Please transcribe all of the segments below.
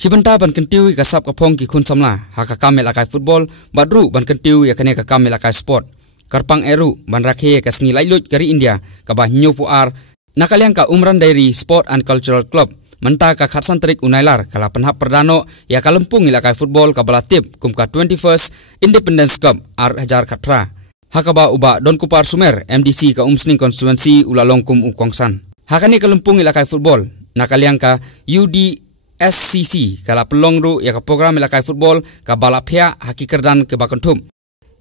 Sibenta ban kentiu ka sap ka phong ki khun samla ha ka kamel akai football badru ban kentiu ya kane ka kamel akai sport karpang eru ban rakhe ka sngi lailut kari India ka ba nyopu ar nakaliang ka Umran Dairy Sport and Cultural Club menta ka khatsan trik unailar kala penhap perdano ya ka lempung ilakai football ka balatip kum ka 21st Independence Cup ar hajar khatra hakaba uba don kupar sumer MDC ka umsning constituency ulalongkum ukongsan hakani ka lempung ilakai football nakaliang ka UDSCC kala pelongru ya ka program ilakai football ka balapia hakikerdan ke bakontum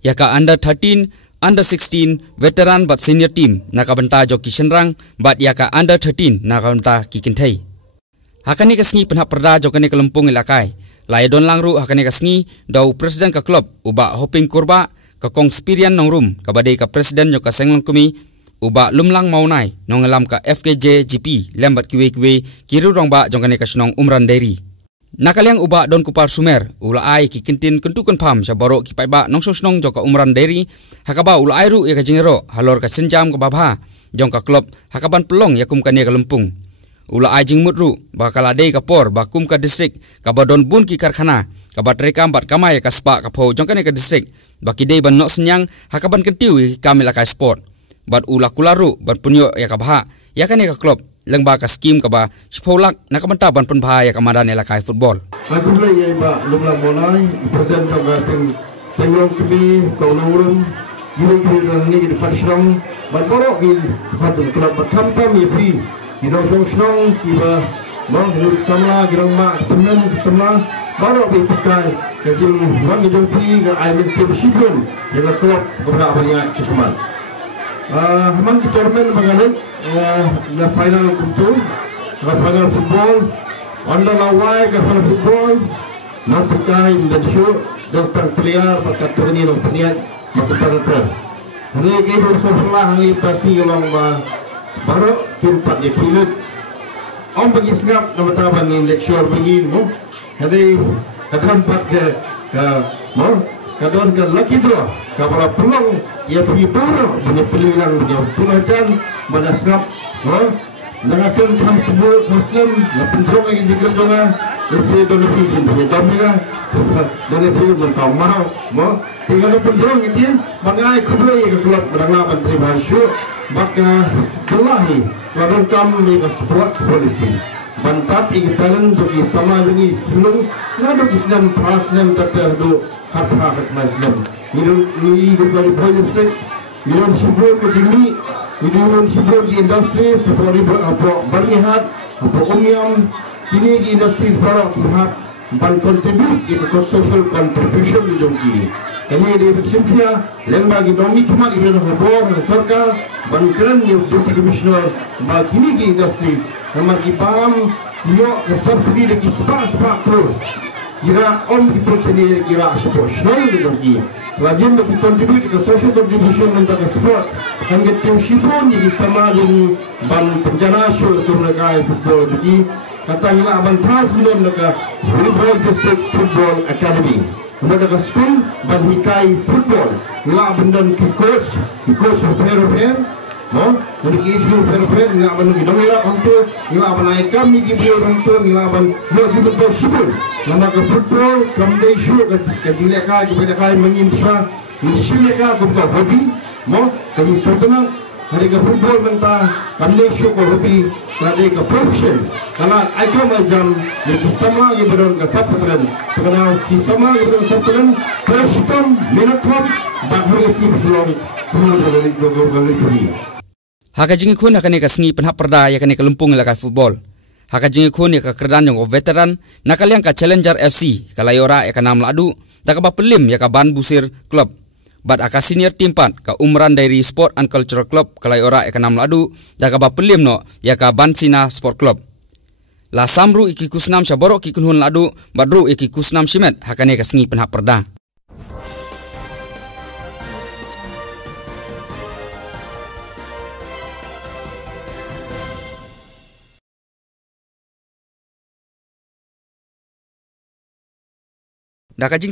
ya ka under 13 under 16 veteran but senior team nakabenta joki senrang but ya ka under 13 nakabenta kikintai hakani ka sngi penhap perda jokani ka lempung ilakai lai don langru hakani ka sngi dau presiden ka club uba hoping kurba ka kongspirian nongrum ka badai ka presiden joka senglong kumi uba lumlang maunai nongelam ka FKJ GP lembat kiwe kiru rongba jongkane ka snong Umran Dairy nakaliang uba don kupar sumer ula ai kikintin kentukan pam sabaro ki paiba nongsong snong joka Umran Dairy hakaba ula ai ru ya ka jingero halor ka senjam ka babha jongka klub hakaban pelong yakum ka ne ka lempung ula ai jingmut ru bakala dei ka por bakum ka distrik ka badon bun ki karkhana ka batrekam bat kamai ka spa ka pho jongkane ka distrik baki dei ban nok senyang hakaban kentiu kamil akai sport bat ula kularu bat punyo ya ka bha ya kan ya ka club lengba ka skim ka ba spolak nakabanta ban penbha ya ka madan ya kai football aku play ya ba lumlang monai present ka ba senglong kini tolongrum gili ni di pasrong bat borok di hatu club bat kamtam ya fi ino song ki ba mang hur samla girang ma semen samla borok bi pakai ka jing wang jong fi ga ai min sibun ya club ka ba ya cikuman Haman di tournament mengenai the final itu, the final football, under lawai ke final football, nantikai dan show dokter player pakai turni peniat makutan ter. Hari ini bersama hari pasti long baru tempat di field. Om bagi sengap nama taban ni lecture begini mo. Hari kadang pakai mo. Kadang ke lucky draw, kapal peluang ia pergi baru punya peluang dia pelajar pada sengap, nangakan ham sebut Muslim, penjong lagi juga jangan, nasi donasi jenis jamnya, donasi mentau mau, tinggal penjong itu, bangai kubur yang keluar beranglah menteri bahasa, maka belahi, kadang kami ke sport policy. Bantat ikitalan bagi sama lagi sulung nado Islam prasnem tertentu hak-hak Islam. Ini berbagai politik, ini sibuk ke sini, ini sibuk di industri seperti apa barihat, apa umyam, ini di industri sebarang hak ban kontribut di social contribution di jongki. Ini di bersimpia lembaga domi cuma di bawah hubor serka ban keren di deputy commissioner bagi ini di industri. Nampak paham, yo subsidi lagi sepak tu. Kira om kita sendiri kira support, senang kita lagi. Lajim bagi kontribusi ke social contribution untuk support. Hingga tim sipon jadi sama dengan ban penjana show turnagai football jadi katanya aban transfer mereka River District Football Academy. Mereka school ban hikai football. Nggak bendan coach fair. No, jadi isu fair nggak benar kita ngira untuk nggak naik kami gitu untuk nggak benar juga possible. Nama ke football kami isu ke dileka menginsa mensileka untuk hobi. No, kami sebenarnya hari ke football mentah kami isu ke hobi hari ke profession. Karena ikut macam itu sama gitu dengan kesatuan. Karena sama gitu dengan kesatuan. Presiden minat hot bahwa sih belum Haka jingi khun hakane ka sngi penhap perda ya kane ka lempung ilakai football. Haka jingi khun ya ka kerdan yang veteran nakaliang ka Challenger FC kalayora ya ka nam ladu tak ba pelim ya ka Ban Busir Club. Bat aka senior team pat ka Umran Dairy Sport and Cultural Club kalayora ya ka nam ladu tak ba pelim no ya ka Ban Sina Sport Club. La samru iki kusnam saborok ki kunhun ladu badru iki kusnam simet hakane ka sngi penhap perda. Dah kajing